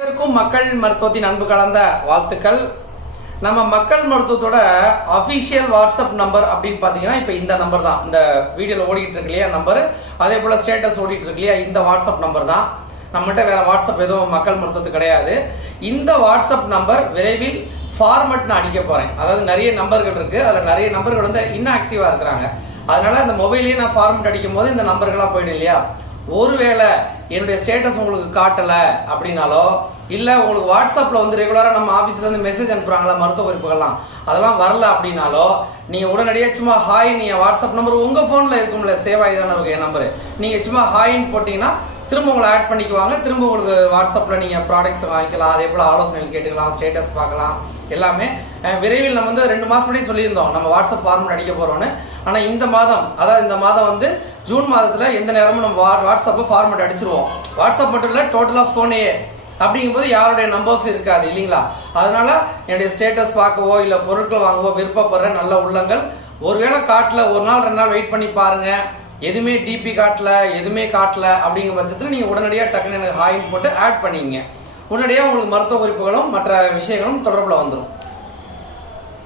அனைவருக்கும் மக்கள் மருத்துவத்தின் அன்பு கலந்த வாழ்த்துக்கள். நம்ம மக்கள் மருத்துவத்தோட அபிஷியல் வாட்ஸ்அப் நம்பர் அப்படின்னு பாத்தீங்கன்னா இப்ப இந்த நம்பர் தான். இந்த வீடியோல ஓடிட்டு இருக்கு இல்லையா நம்பர் அதே போல ஸ்டேட்டஸ் ஓடிட்டு இருக்கு இல்லையா இந்த வாட்ஸ்அப் நம்பர் தான். நம்மகிட்ட வேற வாட்ஸ்அப் எதுவும் மக்கள் மருத்துவத்து கிடையாது. இந்த வாட்ஸ்அப் நம்பர் விரைவில் ஃபார்மட் நான் அடிக்க போறேன். அதாவது நிறைய நம்பர்கள் இருக்கு. அதுல நிறைய நம்பர்கள் வந்து இன்னும் ஆக்டிவா இருக்கிறாங்க. அதனால அந்த மொபைலே நான் ஃபார்மட் அடிக்கும் போது இந்த நம்பர்கள்லாம் போயிடும் இல்லையா? ஒருவேளை என்னுடைய ஸ்டேட்டஸ் உங்களுக்கு காட்டல அப்படின்னாலோ இல்ல உங்களுக்கு வாட்ஸ்அப்ல வந்து ரெகுலரா நம்ம ஆபீஸ்ல இருந்து மெசேஜ் அனுப்புறாங்களா மருத்துவ குறிப்புகள்லாம் அதெல்லாம் வரல அப்படின்னாலோ நீங்க உடனடியா சும்மா ஹாய் நீங்க வாட்ஸ்அப் நம்பர் உங்க போன்ல இருக்கும்ல சேவ் ஆகி தானே இருக்கும் என் நம்பர் நீங்க சும்மா ஹாய்ன்னு போட்டீங்கன்னா திரும்ப உங்களை ஆட் பண்ணிக்குவாங்க. திரும்ப உங்களுக்கு வாட்ஸ்அப்பில் நீங்கள் ப்ராடக்ட்ஸ் வாங்கிக்கலாம். அதே போல் ஆலோசனைகள் கேட்டுக்கலாம் ஸ்டேட்டஸ் பார்க்கலாம் எல்லாமே. விரைவில் நம்ம வந்து ரெண்டு மாசம் முன்னாடி சொல்லியிருந்தோம். நம்ம வாட்ஸ்அப் ஃபார்ம் அடிக்க போகிறோன்னு ஆனால் இந்த மாதம் அதாவது இந்த மாதம் வந்து ஜூன் மாதத்தில் எந்த நேரமும் நம்ம வாட் வாட்ஸ்அப்பை ஃபார்மெட் அடிச்சிருவோம். வாட்ஸ்அப் மட்டும் டோட்டலாக டோட்டலா போனே அப்படிங்கும்போது யாருடைய நம்பர்ஸ் இருக்காது இல்லைங்களா? அதனால என்னுடைய ஸ்டேட்டஸ் பார்க்கவோ இல்லை பொருட்கள் வாங்கவோ விருப்பப்படுற நல்ல உள்ளங்கள். ஒருவேளை காட்டில் ஒரு நாள் ரெண்டு நாள் வெயிட் பண்ணி பாருங்கள் எதுவுமே டிபி காட்டல எதுவுமே காட்டல அப்படிங்கிற பட்சத்தில் நீங்க உடனடியாக டக்குன்னு எனக்கு ஹாயின் போட்டு ஆட் பண்ணிங்க உடனடியாக உங்களுக்கு மருத்துவ குறிப்புகளும் மற்ற விஷயங்களும் தொடர்பில் வந்துடும்